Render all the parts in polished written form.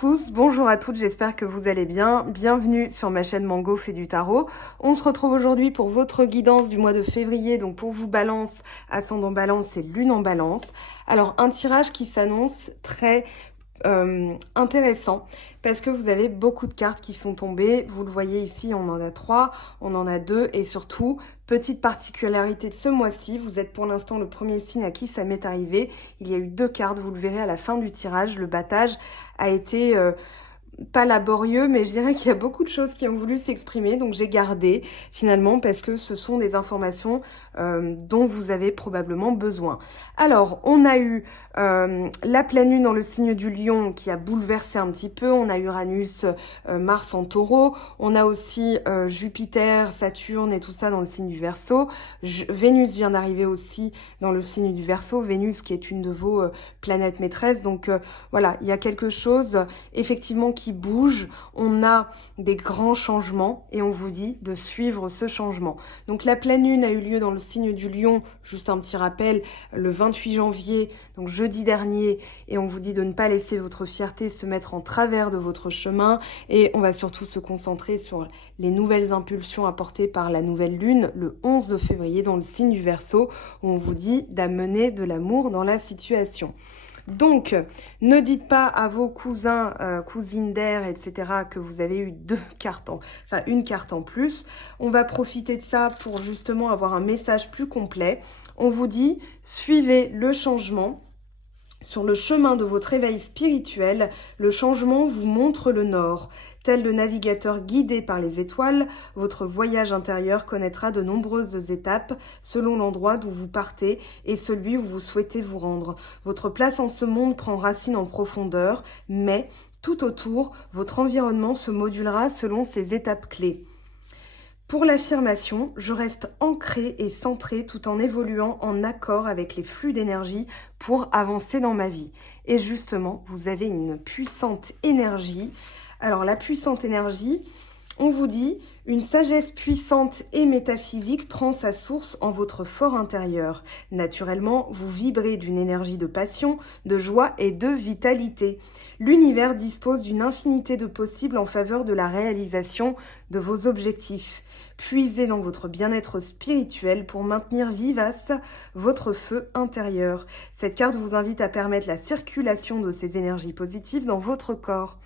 tous, bonjour à toutes, j'espère que vous allez bien. Bienvenue sur ma chaîne Mango fait du tarot. On se retrouve aujourd'hui pour votre guidance du mois de février. Donc pour vous Balance, ascendant Balance et Lune en Balance. Alors un tirage qui s'annonce très intéressant parce que vous avez beaucoup de cartes qui sont tombées. Vous le voyez ici, on en a 3, on en a 2 et surtout, petite particularité de ce mois-ci, vous êtes pour l'instant le premier signe à qui ça m'est arrivé. Il y a eu 2 cartes, vous le verrez à la fin du tirage. Le battage a été pas laborieux, mais je dirais qu'il y a beaucoup de choses qui ont voulu s'exprimer, donc j'ai gardé finalement parce que ce sont des informations dont vous avez probablement besoin. Alors, on a eu la pleine lune dans le signe du Lion qui a bouleversé un petit peu, on a Uranus, Mars en Taureau, on a aussi Jupiter, Saturne et tout ça dans le signe du Verseau. Vénus vient d'arriver aussi dans le signe du Verseau, Vénus qui est une de vos planètes maîtresses, donc voilà, il y a quelque chose effectivement qui bouge, on a des grands changements et on vous dit de suivre ce changement. Donc la pleine lune a eu lieu dans le signe du Lion, juste un petit rappel, le 28 janvier, donc jeudi dernier, et on vous dit de ne pas laisser votre fierté se mettre en travers de votre chemin, et on va surtout se concentrer sur les nouvelles impulsions apportées par la nouvelle lune le 11 février dans le signe du Verseau, où on vous dit d'amener de l'amour dans la situation. Donc, ne dites pas à vos cousins, cousines d'air, etc. que vous avez eu une carte en plus. On va profiter de ça pour justement avoir un message plus complet. On vous dit, suivez le changement. Sur le chemin de votre éveil spirituel, le changement vous montre le nord. Tel le navigateur guidé par les étoiles, votre voyage intérieur connaîtra de nombreuses étapes selon l'endroit d'où vous partez et celui où vous souhaitez vous rendre. Votre place en ce monde prend racine en profondeur, mais tout autour, votre environnement se modulera selon ces étapes clés. Pour l'affirmation, je reste ancrée et centrée tout en évoluant en accord avec les flux d'énergie pour avancer dans ma vie. Et justement, vous avez une puissante énergie. Alors la puissante énergie, on vous dit, une sagesse puissante et métaphysique prend sa source en votre fort intérieur. Naturellement, vous vibrez d'une énergie de passion, de joie et de vitalité. L'univers dispose d'une infinité de possibles en faveur de la réalisation de vos objectifs. Puisez dans votre bien-être spirituel pour maintenir vivace votre feu intérieur. Cette carte vous invite à permettre la circulation de ces énergies positives dans votre corps.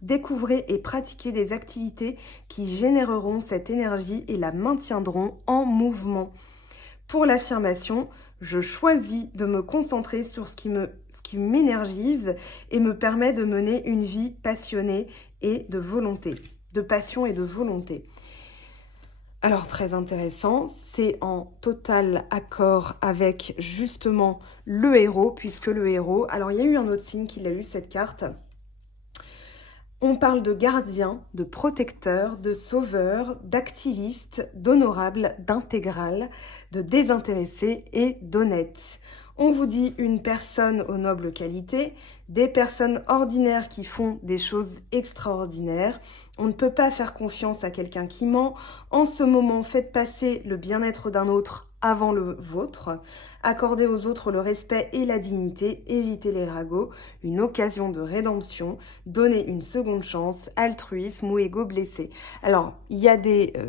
Découvrez et pratiquez des activités qui généreront cette énergie et la maintiendront en mouvement. Pour l'affirmation, je choisis de me concentrer sur ce qui m'énergise et me permet de mener une vie passionnée et de volonté, de passion et de volonté. Alors très intéressant, c'est en total accord avec justement le héros, puisque le héros, alors il y a eu un autre signe qui a eu cette carte. On parle de gardien, de protecteur, de sauveur, d'activiste, d'honorable, d'intégral, de désintéressé et d'honnête. On vous dit une personne aux nobles qualités, des personnes ordinaires qui font des choses extraordinaires. On ne peut pas faire confiance à quelqu'un qui ment. En ce moment, faites passer le bien-être d'un autre avant le vôtre. Accordez aux autres le respect et la dignité, évitez les ragots, une occasion de rédemption, donnez une seconde chance, altruisme ou ego blessé. Alors, il y a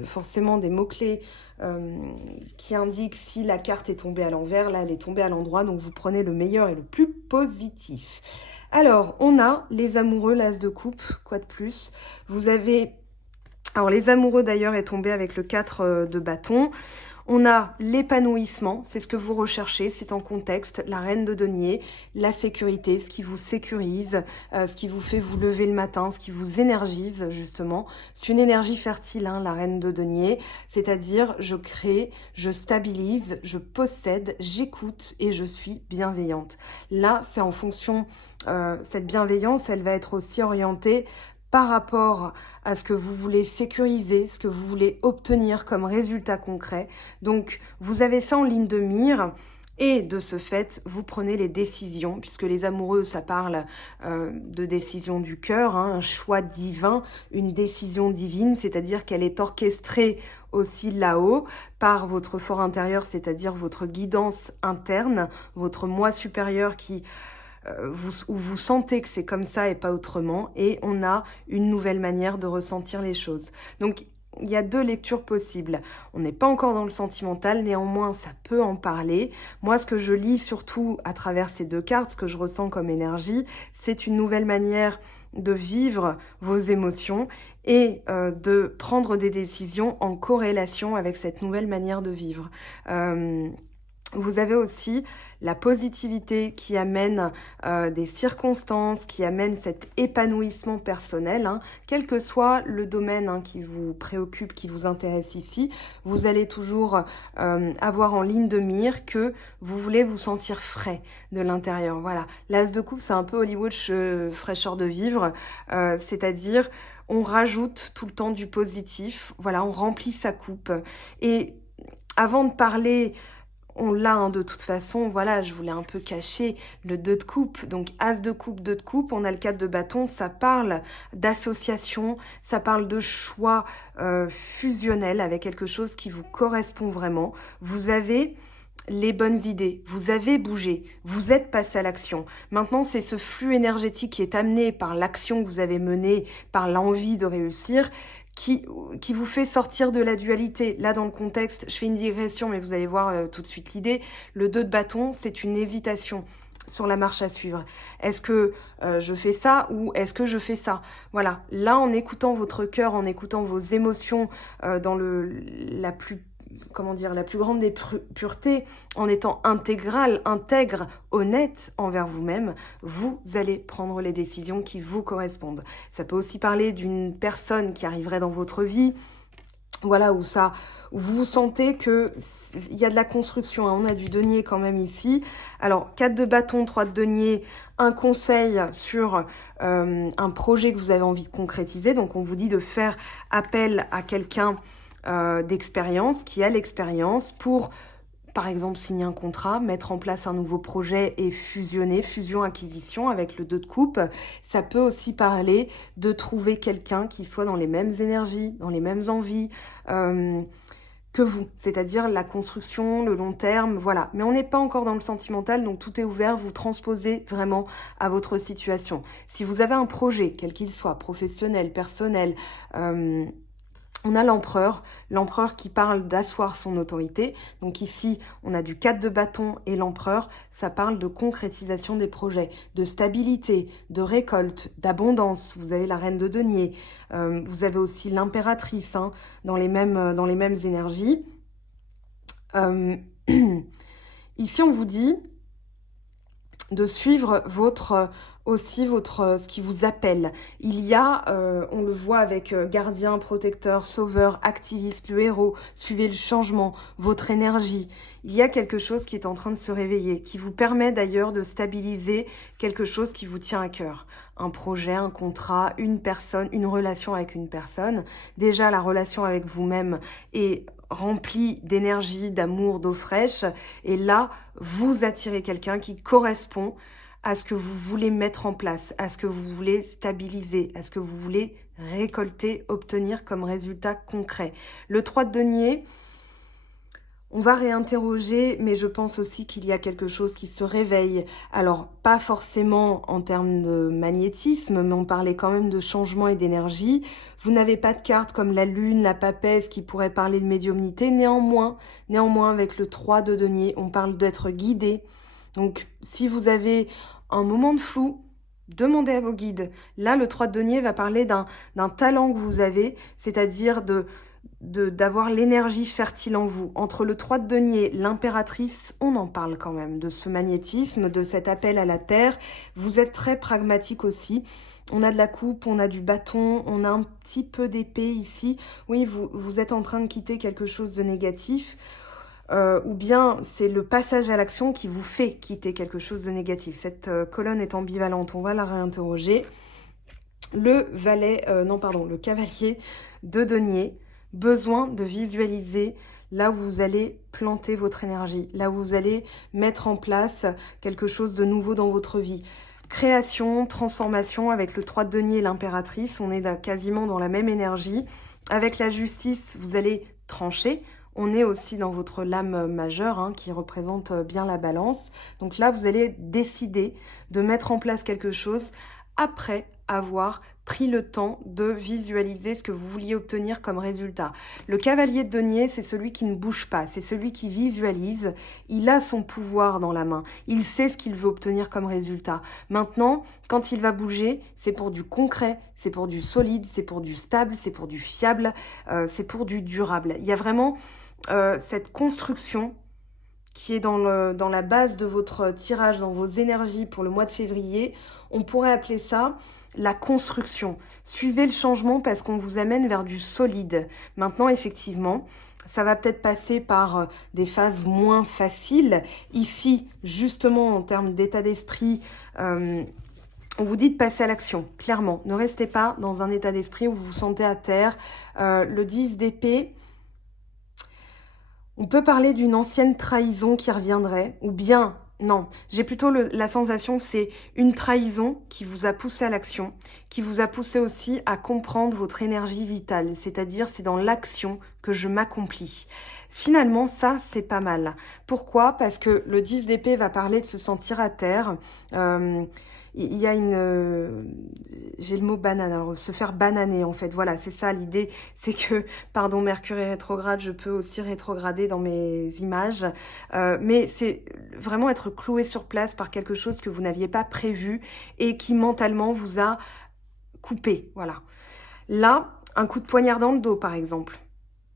forcément des mots-clés qui indiquent si la carte est tombée à l'envers. Là, elle est tombée à l'endroit, donc vous prenez le meilleur et le plus positif. Alors, on a les amoureux, l'as de coupe, quoi de plus. Vous avez... Alors, les amoureux, d'ailleurs, est tombé avec le 4 de bâton. On a l'épanouissement, c'est ce que vous recherchez, c'est en contexte, la reine de denier, la sécurité, ce qui vous sécurise, ce qui vous fait vous lever le matin, ce qui vous énergise justement. C'est une énergie fertile, hein, la reine de denier, c'est-à-dire je crée, je stabilise, je possède, j'écoute et je suis bienveillante. Là, c'est en fonction, cette bienveillance, elle va être aussi orientée par rapport à ce que vous voulez sécuriser, ce que vous voulez obtenir comme résultat concret. Donc, vous avez ça en ligne de mire et de ce fait, vous prenez les décisions, puisque les amoureux, ça parle de décision du cœur, hein, un choix divin, une décision divine, c'est-à-dire qu'elle est orchestrée aussi là-haut par votre fort intérieur, c'est-à-dire votre guidance interne, votre moi supérieur qui où vous sentez que c'est comme ça et pas autrement, et on a une nouvelle manière de ressentir les choses. Donc, il y a 2 lectures possibles. On n'est pas encore dans le sentimental, néanmoins, ça peut en parler. Moi, ce que je lis surtout à travers ces 2 cartes, ce que je ressens comme énergie, c'est une nouvelle manière de vivre vos émotions et de prendre des décisions en corrélation avec cette nouvelle manière de vivre. Vous avez aussi la positivité qui amène des circonstances, qui amène cet épanouissement personnel, hein, quel que soit le domaine hein, qui vous préoccupe, qui vous intéresse ici, vous allez toujours avoir en ligne de mire que vous voulez vous sentir frais de l'intérieur. Voilà, l'as de coupe, c'est un peu Hollywood fraîcheur de vivre, c'est-à-dire on rajoute tout le temps du positif, voilà, on remplit sa coupe. Et avant de parler... On l'a hein, de toute façon, voilà, je voulais un peu cacher le 2 de coupe. Donc, as de coupe, 2 de coupe, on a le 4 de bâton, ça parle d'association, ça parle de choix fusionnel avec quelque chose qui vous correspond vraiment. Vous avez les bonnes idées, vous avez bougé, vous êtes passé à l'action. Maintenant, c'est ce flux énergétique qui est amené par l'action que vous avez menée, par l'envie de réussir, qui vous fait sortir de la dualité. Là, dans le contexte, je fais une digression, mais vous allez voir tout de suite l'idée. Le 2 de bâton, c'est une hésitation sur la marche à suivre. Est-ce que je fais ça ou est-ce que je fais ça? Voilà. Là, en écoutant votre cœur, en écoutant vos émotions dans la plus grande des puretés, en étant intègre, honnête envers vous-même, vous allez prendre les décisions qui vous correspondent. Ça peut aussi parler d'une personne qui arriverait dans votre vie, voilà, où vous sentez qu'il y a de la construction, hein. On a du denier quand même ici. Alors, 4 de bâton, 3 de denier, un conseil sur un projet que vous avez envie de concrétiser. Donc, on vous dit de faire appel à quelqu'un d'expérience, qui a l'expérience pour, par exemple, signer un contrat, mettre en place un nouveau projet et fusionner, fusion-acquisition avec le 2 de coupe. Ça peut aussi parler de trouver quelqu'un qui soit dans les mêmes énergies, dans les mêmes envies que vous, c'est-à-dire la construction, le long terme, voilà. Mais on n'est pas encore dans le sentimental, donc tout est ouvert, vous transposez vraiment à votre situation. Si vous avez un projet, quel qu'il soit, professionnel, personnel, on a l'empereur qui parle d'asseoir son autorité. Donc ici, on a du 4 de bâton et l'empereur, ça parle de concrétisation des projets, de stabilité, de récolte, d'abondance. Vous avez la reine de denier, vous avez aussi l'impératrice hein, dans les mêmes énergies. Ici, on vous dit de suivre ce qui vous appelle. Il y a, on le voit avec gardien, protecteur, sauveur, activiste, le héros, suivez le changement, votre énergie. Il y a quelque chose qui est en train de se réveiller, qui vous permet d'ailleurs de stabiliser quelque chose qui vous tient à cœur. Un projet, un contrat, une personne, une relation avec une personne. Déjà, la relation avec vous-même est remplie d'énergie, d'amour, d'eau fraîche. Et là, vous attirez quelqu'un qui correspond à ce que vous voulez mettre en place, à ce que vous voulez stabiliser, à ce que vous voulez récolter, obtenir comme résultat concret. Le 3 de denier, on va réinterroger, mais je pense aussi qu'il y a quelque chose qui se réveille. Alors, pas forcément en termes de magnétisme, mais on parlait quand même de changement et d'énergie. Vous n'avez pas de cartes comme la lune, la papesse qui pourraient parler de médiumnité. Néanmoins, avec le 3 de denier, on parle d'être guidé. Donc, si vous avez un moment de flou, demandez à vos guides. Là, le 3 de denier va parler d'un talent que vous avez, c'est-à-dire d'avoir l'énergie fertile en vous. Entre le 3 de denier, l'impératrice, on en parle quand même, de ce magnétisme, de cet appel à la terre. Vous êtes très pragmatique aussi. On a de la coupe, on a du bâton, on a un petit peu d'épée ici. Oui, vous êtes en train de quitter quelque chose de négatif. Ou bien c'est le passage à l'action qui vous fait quitter quelque chose de négatif. Cette colonne est ambivalente, on va la réinterroger. Le cavalier de denier, besoin de visualiser là où vous allez planter votre énergie, là où vous allez mettre en place quelque chose de nouveau dans votre vie. Création, transformation avec le 3 de denier et l'impératrice, on est quasiment dans la même énergie. Avec la justice, vous allez trancher, on est aussi dans votre lame majeure, hein, qui représente bien la balance. Donc là, vous allez décider de mettre en place quelque chose après avoir pris le temps de visualiser ce que vous vouliez obtenir comme résultat. Le cavalier de denier, c'est celui qui ne bouge pas, c'est celui qui visualise. Il a son pouvoir dans la main, il sait ce qu'il veut obtenir comme résultat. Maintenant, quand il va bouger, c'est pour du concret, c'est pour du solide, c'est pour du stable, c'est pour du fiable, c'est pour du durable. Il y a vraiment cette construction qui est dans la base de votre tirage, dans vos énergies pour le mois de février. On pourrait appeler ça la construction. Suivez le changement parce qu'on vous amène vers du solide. Maintenant, effectivement, ça va peut-être passer par des phases moins faciles. Ici, justement, en termes d'état d'esprit, on vous dit de passer à l'action, clairement. Ne restez pas dans un état d'esprit où vous vous sentez à terre. Le 10 d'épée, on peut parler d'une ancienne trahison qui reviendrait, ou bien, non, j'ai plutôt la sensation c'est une trahison qui vous a poussé à l'action, qui vous a poussé aussi à comprendre votre énergie vitale, c'est-à-dire c'est dans l'action que je m'accomplis. Finalement, ça, c'est pas mal. Pourquoi? Parce que le 10 d'épée va parler de se sentir à terre. Il y a j'ai le mot banane, alors se faire bananer en fait, voilà, c'est ça l'idée, c'est que, pardon, Mercure est rétrograde, je peux aussi rétrograder dans mes images, mais c'est vraiment être cloué sur place par quelque chose que vous n'aviez pas prévu et qui mentalement vous a coupé, voilà. Là, un coup de poignard dans le dos par exemple.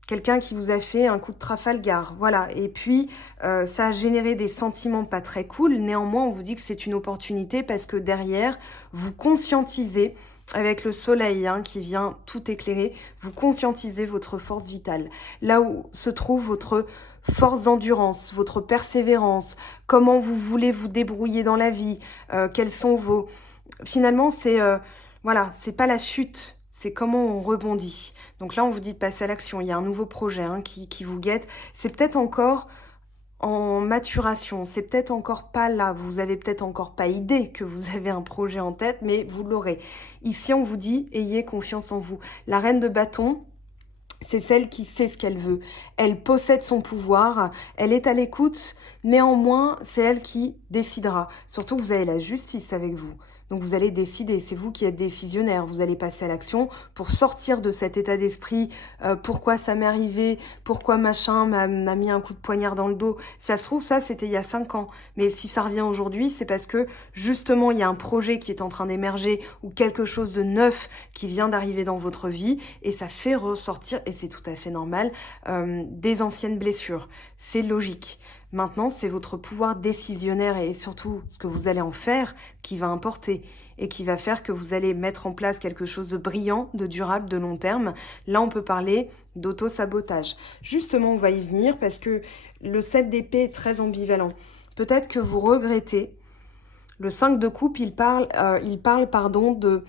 Quelqu'un qui vous a fait un coup de Trafalgar, voilà. Et puis, ça a généré des sentiments pas très cool. Néanmoins, on vous dit que c'est une opportunité parce que derrière, vous conscientisez, avec le soleil hein, qui vient tout éclairer, vous conscientisez votre force vitale. Là où se trouve votre force d'endurance, votre persévérance, comment vous voulez vous débrouiller dans la vie, quels sont vos... Finalement, c'est voilà, c'est pas la chute, c'est comment on rebondit. Donc là, on vous dit de passer à l'action. Il y a un nouveau projet hein, qui vous guette. C'est peut-être encore en maturation. C'est peut-être encore pas là. Vous avez peut-être encore pas idée que vous avez un projet en tête, mais vous l'aurez. Ici, on vous dit, ayez confiance en vous. La reine de bâton, c'est celle qui sait ce qu'elle veut. Elle possède son pouvoir, elle est à l'écoute. Néanmoins, c'est elle qui décidera. Surtout que vous avez la justice avec vous. Donc vous allez décider, c'est vous qui êtes décisionnaire, vous allez passer à l'action pour sortir de cet état d'esprit, pourquoi ça m'est arrivé, pourquoi machin m'a mis un coup de poignard dans le dos. Ça se trouve, ça c'était il y a 5 ans, mais si ça revient aujourd'hui, c'est parce que justement il y a un projet qui est en train d'émerger ou quelque chose de neuf qui vient d'arriver dans votre vie et ça fait ressortir, et c'est tout à fait normal, des anciennes blessures. C'est logique. Maintenant, c'est votre pouvoir décisionnaire et surtout ce que vous allez en faire qui va importer et qui va faire que vous allez mettre en place quelque chose de brillant, de durable, de long terme. Là, on peut parler d'auto-sabotage. Justement, on va y venir parce que le 7 d'épée est très ambivalent. Peut-être que vous regrettez. Le 5 de coupe, il parle pardon, de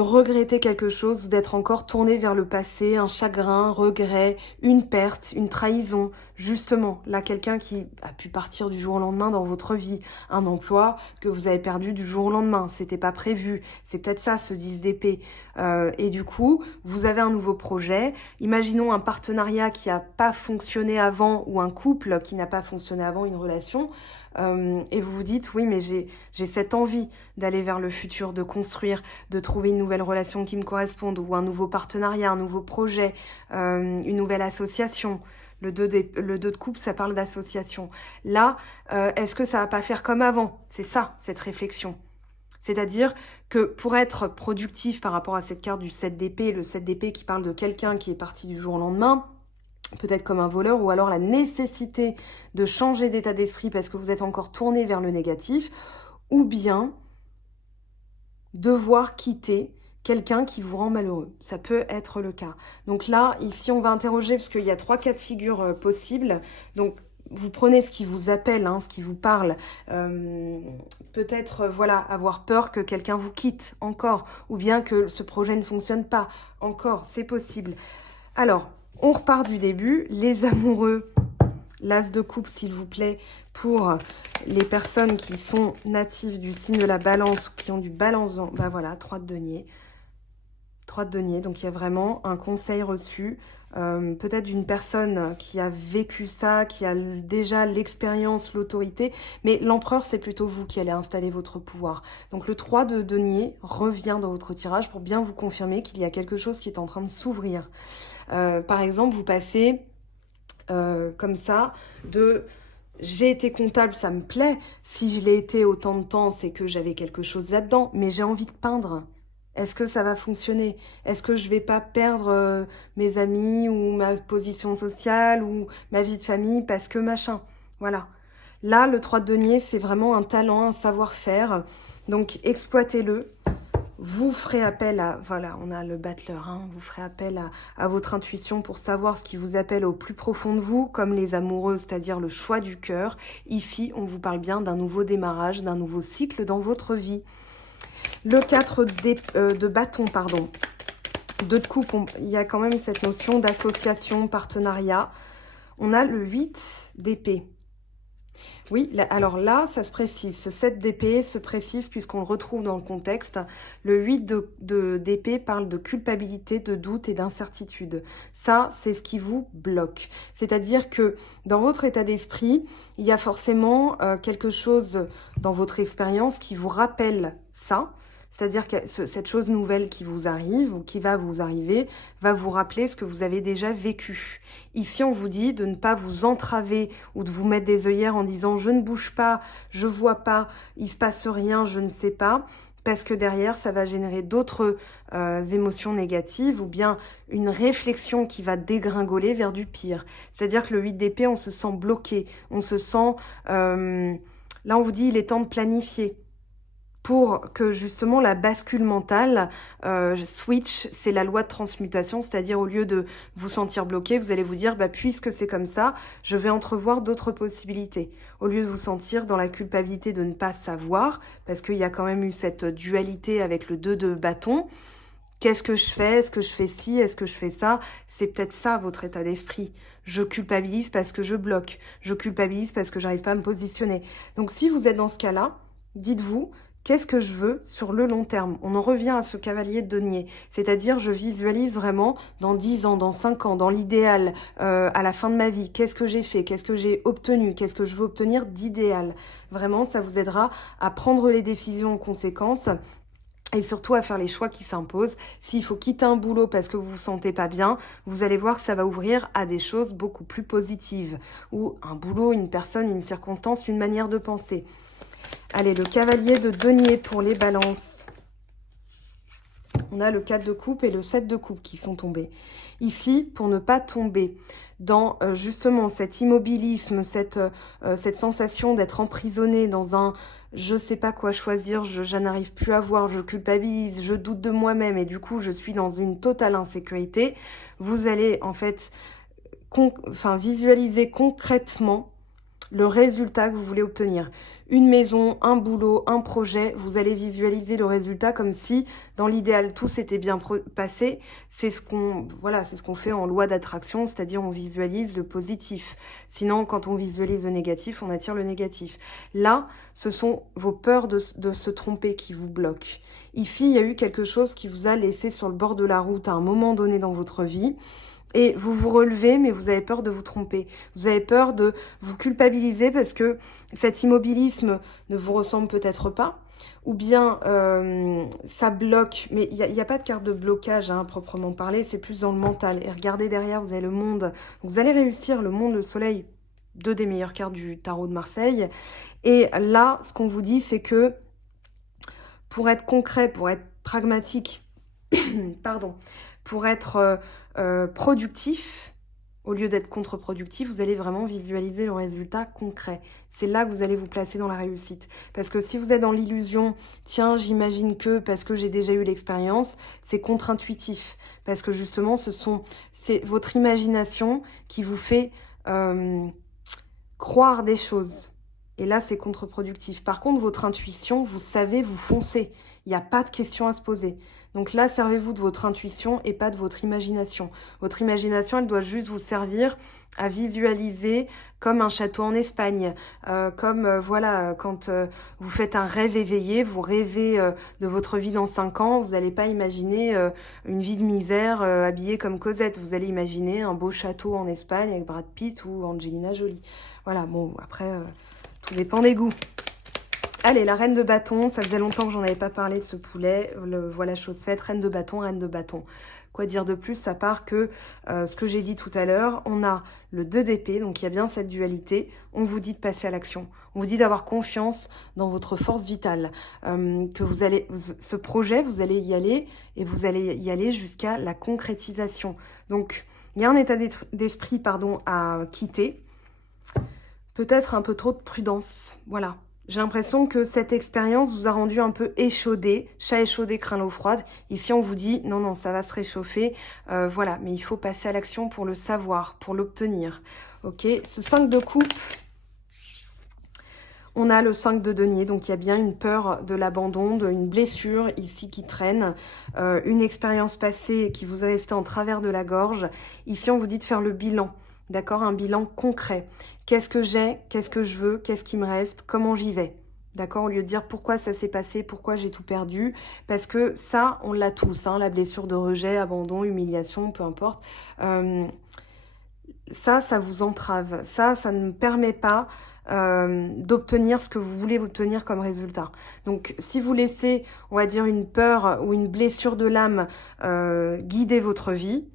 regretter quelque chose, d'être encore tourné vers le passé, un chagrin, un regret, une perte, une trahison. Justement, là, quelqu'un qui a pu partir du jour au lendemain dans votre vie, un emploi que vous avez perdu du jour au lendemain, c'était pas prévu, c'est peut-être ça, ce 10 d'épée. Et du coup, vous avez un nouveau projet. Imaginons un partenariat qui n'a pas fonctionné avant ou un couple qui n'a pas fonctionné avant, une relation. Et vous vous dites, oui, mais j'ai cette envie d'aller vers le futur, de construire, de trouver une nouvelle relation qui me corresponde, ou un nouveau partenariat, un nouveau projet, une nouvelle association. Le 2 de coupe, ça parle d'association. Là, est-ce que ça va pas faire comme avant? C'est ça, cette réflexion. C'est-à-dire que pour être productif par rapport à cette carte du 7 d'épée, le 7 d'épée qui parle de quelqu'un qui est parti du jour au lendemain, peut-être comme un voleur, ou alors la nécessité de changer d'état d'esprit parce que vous êtes encore tourné vers le négatif, ou bien devoir quitter quelqu'un qui vous rend malheureux. Ça peut être le cas. Donc là, ici, on va interroger, parce qu'il y a 3 cas de figure possibles. Donc, vous prenez ce qui vous appelle, hein, ce qui vous parle. Peut-être, voilà, avoir peur que quelqu'un vous quitte, encore. Ou bien que ce projet ne fonctionne pas, encore. C'est possible. Alors, on repart du début. Les amoureux, l'as de coupe, s'il vous plaît, pour les personnes qui sont natives du signe de la balance ou qui ont du balance, bah voilà, 3 de denier. 3 de denier, donc il y a vraiment un conseil reçu. peut-être d'une personne qui a vécu ça, qui a déjà l'expérience, l'autorité, mais l'empereur, c'est plutôt vous qui allez installer votre pouvoir. Donc le 3 de denier revient dans votre tirage pour bien vous confirmer qu'il y a quelque chose qui est en train de s'ouvrir. Par exemple, vous passez comme ça de... J'ai été comptable, ça me plaît. Si je l'ai été autant de temps, c'est que j'avais quelque chose là-dedans, mais j'ai envie de peindre. Est-ce que ça va fonctionner? Est-ce que je vais pas perdre mes amis ou ma position sociale ou ma vie de famille parce que machin? Voilà. Là, le 3 de denier, c'est vraiment un talent, un savoir-faire. Donc, exploitez-le. Vous ferez appel à... Voilà, on a le battleur. Hein, vous ferez appel à votre intuition pour savoir ce qui vous appelle au plus profond de vous, comme les amoureux, c'est-à-dire le choix du cœur. Ici, on vous parle bien d'un nouveau démarrage, d'un nouveau cycle dans votre vie. Le 4 de bâton, pardon, 2 de coupe, il y a quand même cette notion d'association, partenariat. On a le 8 d'épée. Oui, alors là, ça se précise. Ce 7 d'épée se précise puisqu'on le retrouve dans le contexte. Le 8 d'épée parle de culpabilité, de doute et d'incertitude. Ça, c'est ce qui vous bloque. C'est-à-dire que dans votre état d'esprit, il y a forcément quelque chose dans votre expérience qui vous rappelle ça. C'est-à-dire que cette chose nouvelle qui vous arrive ou qui va vous arriver va vous rappeler ce que vous avez déjà vécu. Ici, on vous dit de ne pas vous entraver ou de vous mettre des œillères en disant « je ne bouge pas, je vois pas, il se passe rien, je ne sais pas ». Parce que derrière, ça va générer d'autres émotions négatives ou bien une réflexion qui va dégringoler vers du pire. C'est-à-dire que le 8 d'épée, on se sent bloqué, on se sent... là, on vous dit il est temps de planifier. Pour que justement la bascule mentale switch, c'est la loi de transmutation, c'est-à-dire au lieu de vous sentir bloqué, vous allez vous dire bah, puisque c'est comme ça, je vais entrevoir d'autres possibilités. Au lieu de vous sentir dans la culpabilité de ne pas savoir, parce qu'il y a quand même eu cette dualité avec le 2 de bâton, qu'est-ce que je fais? Est-ce que je fais ci? Est-ce que je fais ça? C'est peut-être ça votre état d'esprit. Je culpabilise parce que je bloque, je culpabilise parce que j'arrive pas à me positionner. Donc si vous êtes dans ce cas-là, dites-vous, qu'est-ce que je veux sur le long terme? On en revient à ce cavalier de denier. C'est-à-dire, je visualise vraiment dans 10 ans, dans 5 ans, dans l'idéal, à la fin de ma vie. Qu'est-ce que j'ai fait? Qu'est-ce que j'ai obtenu? Qu'est-ce que je veux obtenir d'idéal? Vraiment, ça vous aidera à prendre les décisions en conséquence. Et surtout à faire les choix qui s'imposent. S'il faut quitter un boulot parce que vous vous sentez pas bien, vous allez voir que ça va ouvrir à des choses beaucoup plus positives. Ou un boulot, une personne, une circonstance, une manière de penser. Allez, le cavalier de denier pour les balances. On a le 4 de coupe et le 7 de coupe qui sont tombés. Ici, pour ne pas tomber dans justement cet immobilisme, cette sensation d'être emprisonné dans un je sais pas quoi choisir, je n'arrive plus à voir, je culpabilise, je doute de moi-même et du coup je suis dans une totale insécurité, vous allez en fait visualiser concrètement le résultat que vous voulez obtenir. Une maison, un boulot, un projet, vous allez visualiser le résultat comme si, dans l'idéal, tout s'était bien passé. C'est ce qu'on fait en loi d'attraction, c'est-à-dire on visualise le positif. Sinon, quand on visualise le négatif, on attire le négatif. Là, ce sont vos peurs de se tromper qui vous bloquent. Ici, il y a eu quelque chose qui vous a laissé sur le bord de la route à un moment donné dans votre vie. Et vous vous relevez, mais vous avez peur de vous tromper. Vous avez peur de vous culpabiliser parce que cet immobilisme ne vous ressemble peut-être pas. Ou bien ça bloque, mais il n'y a pas de carte de blocage hein, proprement parler, c'est plus dans le mental. Et regardez derrière, vous avez le monde. Vous allez réussir, le monde, le soleil, 2 des meilleures cartes du tarot de Marseille. Et là, ce qu'on vous dit, c'est que pour être concret, pour être pragmatique, pardon, pour être productif, au lieu d'être contre-productif, vous allez vraiment visualiser le résultat concret. C'est là que vous allez vous placer dans la réussite. Parce que si vous êtes dans l'illusion, tiens, j'imagine que, parce que j'ai déjà eu l'expérience, c'est contre-intuitif. Parce que justement, c'est votre imagination qui vous fait croire des choses. Et là, c'est contre-productif. Par contre, votre intuition, vous savez, vous foncez. Il n'y a pas de question à se poser. Donc là, servez-vous de votre intuition et pas de votre imagination. Votre imagination, elle doit juste vous servir à visualiser comme un château en Espagne, voilà, quand vous faites un rêve éveillé, vous rêvez de votre vie dans 5 ans, vous n'allez pas imaginer une vie de misère habillée comme Cosette, vous allez imaginer un beau château en Espagne avec Brad Pitt ou Angelina Jolie. Voilà, bon, après, tout dépend des goûts. Allez, la reine de bâton, ça faisait longtemps que j'en avais pas parlé de ce poulet, voilà chose faite, reine de bâton, reine de bâton. Quoi dire de plus à part que ce que j'ai dit tout à l'heure, on a le 2 d'épée, donc il y a bien cette dualité, on vous dit de passer à l'action, on vous dit d'avoir confiance dans votre force vitale, que vous allez, ce projet, vous allez y aller et vous allez y aller jusqu'à la concrétisation. Donc, il y a un état d'esprit, pardon, à quitter, peut-être un peu trop de prudence, voilà. J'ai l'impression que cette expérience vous a rendu un peu échaudé, chat échaudé, craint l'eau froide. Ici, on vous dit, non, non, ça va se réchauffer. Voilà, mais il faut passer à l'action pour le savoir, pour l'obtenir. Ok, ce 5 de coupe, on a le 5 de denier. Donc, il y a bien une peur de l'abandon, une blessure ici qui traîne. Une expérience passée qui vous est restée en travers de la gorge. Ici, on vous dit de faire le bilan. D'accord, un bilan concret. Qu'est-ce que j'ai? Qu'est-ce que je veux? Qu'est-ce qui me reste? Comment j'y vais? D'accord, au lieu de dire pourquoi ça s'est passé, pourquoi j'ai tout perdu. Parce que ça, on l'a tous, hein, la blessure de rejet, abandon, humiliation, peu importe. Ça vous entrave. Ça ne permet pas d'obtenir ce que vous voulez obtenir comme résultat. Donc, si vous laissez, on va dire, une peur ou une blessure de l'âme guider votre vie,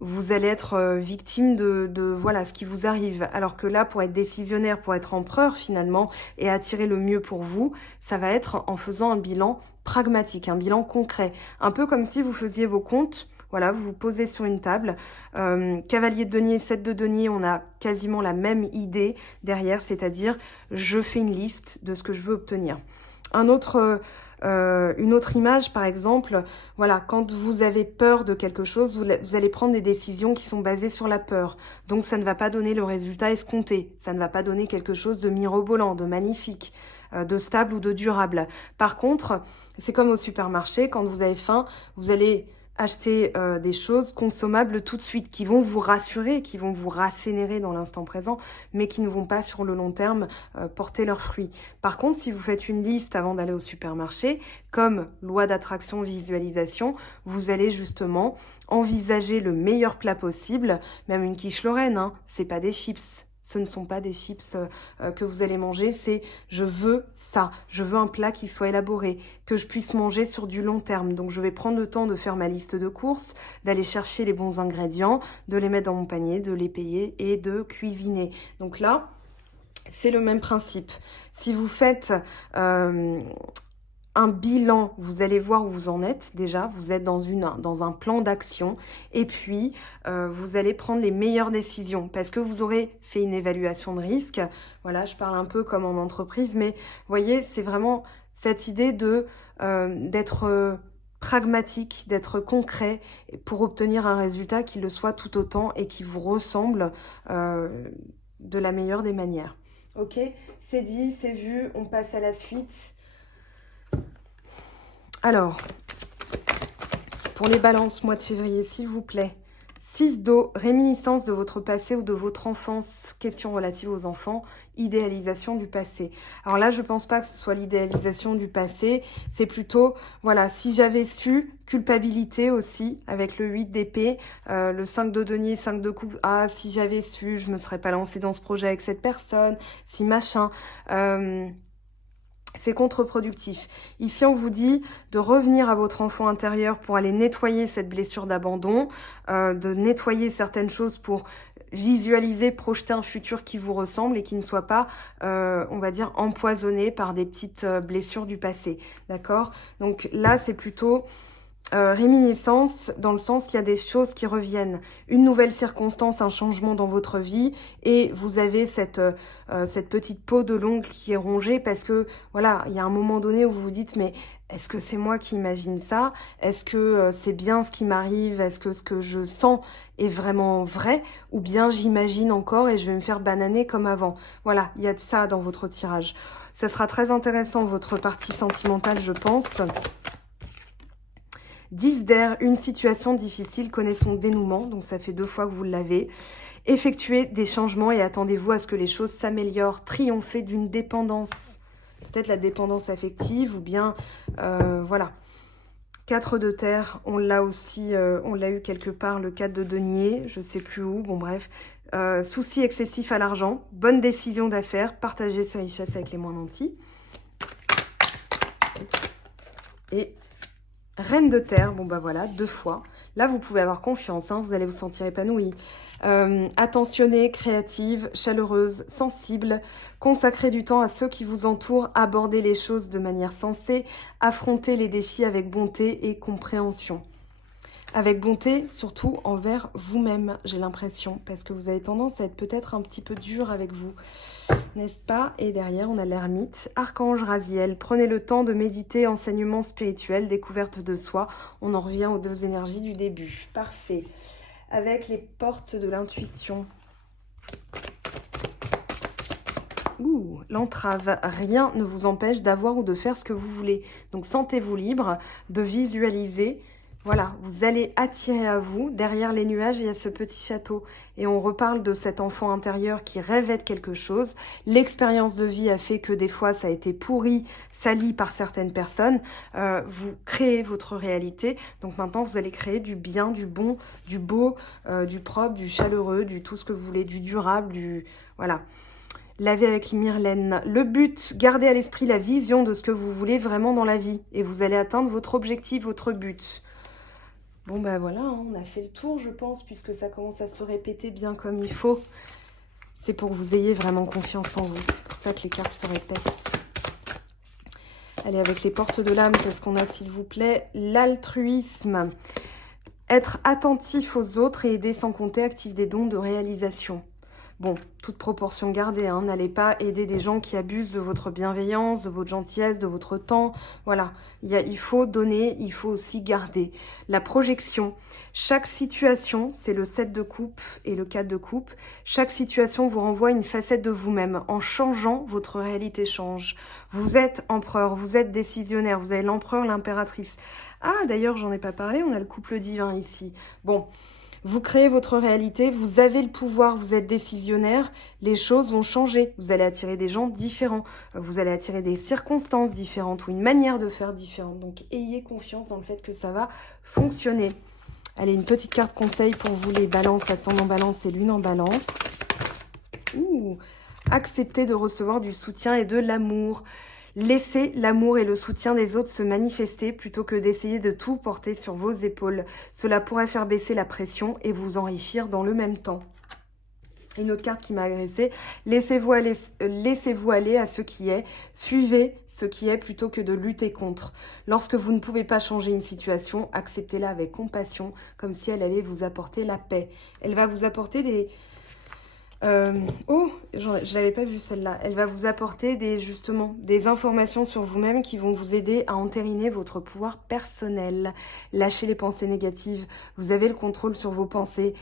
vous allez être victime de voilà ce qui vous arrive. Alors que là, pour être décisionnaire, pour être empereur finalement, et attirer le mieux pour vous, ça va être en faisant un bilan pragmatique, un bilan concret. Un peu comme si vous faisiez vos comptes, voilà, vous vous posez sur une table. Cavalier de denier, 7 de denier, on a quasiment la même idée derrière, c'est-à-dire je fais une liste de ce que je veux obtenir. Une autre image, par exemple, voilà, quand vous avez peur de quelque chose, vous allez prendre des décisions qui sont basées sur la peur. Donc, ça ne va pas donner le résultat escompté. Ça ne va pas donner quelque chose de mirobolant, de magnifique, de stable ou de durable. Par contre, c'est comme au supermarché, quand vous avez faim, vous allez acheter des choses consommables tout de suite, qui vont vous rassurer, qui vont vous rassénérer dans l'instant présent, mais qui ne vont pas sur le long terme porter leurs fruits. Par contre, si vous faites une liste avant d'aller au supermarché, comme loi d'attraction, visualisation, vous allez justement envisager le meilleur plat possible, même une quiche Lorraine, hein, c'est pas des chips. Ce ne sont pas des chips que vous allez manger, c'est je veux ça, je veux un plat qui soit élaboré, que je puisse manger sur du long terme. Donc je vais prendre le temps de faire ma liste de courses, d'aller chercher les bons ingrédients, de les mettre dans mon panier, de les payer et de cuisiner. Donc là, c'est le même principe. Si vous faites un bilan, vous allez voir où vous en êtes déjà, vous êtes dans un plan d'action et puis vous allez prendre les meilleures décisions parce que vous aurez fait une évaluation de risque. Voilà, je parle un peu comme en entreprise, mais vous voyez, c'est vraiment cette idée d'être pragmatique, d'être concret pour obtenir un résultat qui le soit tout autant et qui vous ressemble de la meilleure des manières. Ok, c'est dit, c'est vu, on passe à la suite. Alors, pour les balances, mois de février, s'il vous plaît. 6 d'eau, réminiscence de votre passé ou de votre enfance, question relative aux enfants, idéalisation du passé. Alors là, je ne pense pas que ce soit l'idéalisation du passé, c'est plutôt, voilà, si j'avais su, culpabilité aussi, avec le 8 d'épée, le 5 de denier, 5 de coupe, ah, si j'avais su, je ne me serais pas lancée dans ce projet avec cette personne, si machin... c'est contre-productif. Ici, on vous dit de revenir à votre enfant intérieur pour aller nettoyer cette blessure d'abandon, de nettoyer certaines choses pour visualiser, projeter un futur qui vous ressemble et qui ne soit pas, on va dire, empoisonné par des petites blessures du passé. D'accord? Donc là, c'est plutôt... réminiscence dans le sens qu'il y a des choses qui reviennent, une nouvelle circonstance, un changement dans votre vie et vous avez cette petite peau de l'ongle qui est rongée parce que voilà, il y a un moment donné où vous vous dites mais est-ce que c'est moi qui imagine ça? Est-ce que c'est bien ce qui m'arrive? Est-ce que ce que je sens est vraiment vrai? Ou bien j'imagine encore et je vais me faire bananer comme avant? Voilà, il y a de ça dans votre tirage. Ça sera très intéressant votre partie sentimentale, je pense. 10 d'air, une situation difficile connaît son dénouement, donc ça fait 2 fois que vous l'avez. Effectuez des changements et attendez-vous à ce que les choses s'améliorent. Triomphez d'une dépendance. Peut-être la dépendance affective ou bien, voilà. 4 de terre, on l'a aussi, on l'a eu quelque part, le 4 de denier, je sais plus où, bon bref. Souci excessif à l'argent, bonne décision d'affaires, partagez ses richesses avec les moins nantis. Et reine de terre, bon bah voilà, 2 fois. Là, vous pouvez avoir confiance, hein, vous allez vous sentir épanoui. Attentionnée, créative, chaleureuse, sensible. Consacrez du temps à ceux qui vous entourent. Abordez les choses de manière sensée. Affrontez les défis avec bonté et compréhension. Avec bonté, surtout envers vous-même, j'ai l'impression. Parce que vous avez tendance à être peut-être un petit peu dur avec vous. N'est-ce pas? Et derrière, on a l'ermite. Archange Raziel, prenez le temps de méditer, enseignement spirituel, découverte de soi. On en revient aux 2 énergies du début. Parfait. Avec les portes de l'intuition. Ouh, l'entrave. Rien ne vous empêche d'avoir ou de faire ce que vous voulez. Donc, sentez-vous libre de visualiser. Voilà, vous allez attirer à vous. Derrière les nuages, il y a ce petit château. Et on reparle de cet enfant intérieur qui rêvait de quelque chose. L'expérience de vie a fait que des fois, ça a été pourri, sali par certaines personnes. Vous créez votre réalité. Donc maintenant, vous allez créer du bien, du bon, du beau, du propre, du chaleureux, du tout ce que vous voulez, du durable, du... Voilà. La vie avec Myrlène. Le but, gardez à l'esprit la vision de ce que vous voulez vraiment dans la vie. Et vous allez atteindre votre objectif, votre but. Bon ben voilà, hein, on a fait le tour je pense, puisque ça commence à se répéter bien comme il faut. C'est pour que vous ayez vraiment confiance en vous, c'est pour ça que les cartes se répètent. Allez, avec les portes de l'âme, qu'est-ce qu'on a s'il vous plaît? L'altruisme. Être attentif aux autres et aider sans compter active des dons de réalisation. Bon, toute proportion gardée, hein, n'allez pas aider des gens qui abusent de votre bienveillance, de votre gentillesse, de votre temps. Voilà, il faut donner, il faut aussi garder. La projection, chaque situation, c'est le 7 de coupe et le 4 de coupe. Chaque situation vous renvoie une facette de vous-même. En changeant, votre réalité change. Vous êtes empereur, vous êtes décisionnaire, vous avez l'empereur, l'impératrice. Ah, d'ailleurs, j'en ai pas parlé, on a le couple divin ici. Bon. Vous créez votre réalité, vous avez le pouvoir, vous êtes décisionnaire, les choses vont changer. Vous allez attirer des gens différents, vous allez attirer des circonstances différentes ou une manière de faire différente. Donc, ayez confiance dans le fait que ça va fonctionner. Allez, une petite carte conseil pour vous les balances, ascendant balance et lune en balance. Ouh, acceptez de recevoir du soutien et de l'amour. Laissez l'amour et le soutien des autres se manifester plutôt que d'essayer de tout porter sur vos épaules. Cela pourrait faire baisser la pression et vous enrichir dans le même temps. Une autre carte qui m'a agressée, laissez-vous aller à ce qui est, suivez ce qui est plutôt que de lutter contre. Lorsque vous ne pouvez pas changer une situation, acceptez-la avec compassion, comme si elle allait vous apporter la paix. Elle va vous apporter des... oh, je l'avais pas vu celle-là. Elle va vous apporter justement des informations sur vous-même qui vont vous aider à entériner votre pouvoir personnel. Lâchez les pensées négatives. Vous avez le contrôle sur vos pensées.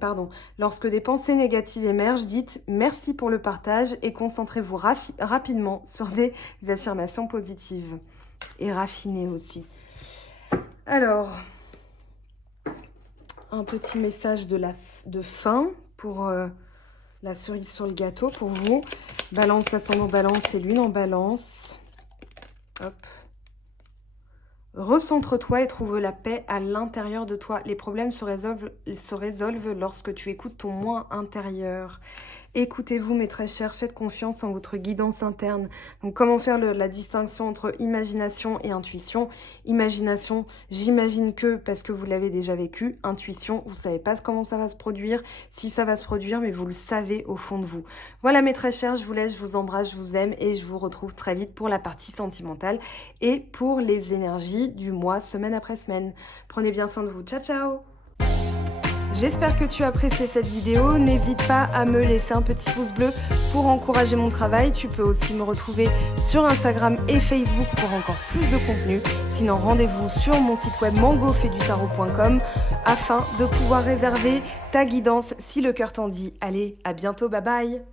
Pardon. Lorsque des pensées négatives émergent, dites merci pour le partage et concentrez-vous rapidement sur des affirmations positives. Et raffinez aussi. Alors, un petit message de fin pour... la cerise sur le gâteau pour vous. Balance, ascendant balance et lune en balance. Hop. Recentre-toi et trouve la paix à l'intérieur de toi. Les problèmes se résolvent lorsque tu écoutes ton moi intérieur. Écoutez-vous, mes très chers, faites confiance en votre guidance interne. Donc, comment faire la distinction entre imagination et intuition? Imagination, j'imagine que, parce que vous l'avez déjà vécu. Intuition, vous ne savez pas comment ça va se produire, si ça va se produire, mais vous le savez au fond de vous. Voilà, mes très chers, je vous laisse, je vous embrasse, je vous aime et je vous retrouve très vite pour la partie sentimentale et pour les énergies du mois, semaine après semaine. Prenez bien soin de vous. Ciao, ciao! J'espère que tu as apprécié cette vidéo. N'hésite pas à me laisser un petit pouce bleu pour encourager mon travail. Tu peux aussi me retrouver sur Instagram et Facebook pour encore plus de contenu. Sinon, rendez-vous sur mon site web mangofedutarot.com afin de pouvoir réserver ta guidance si le cœur t'en dit. Allez, à bientôt, bye bye!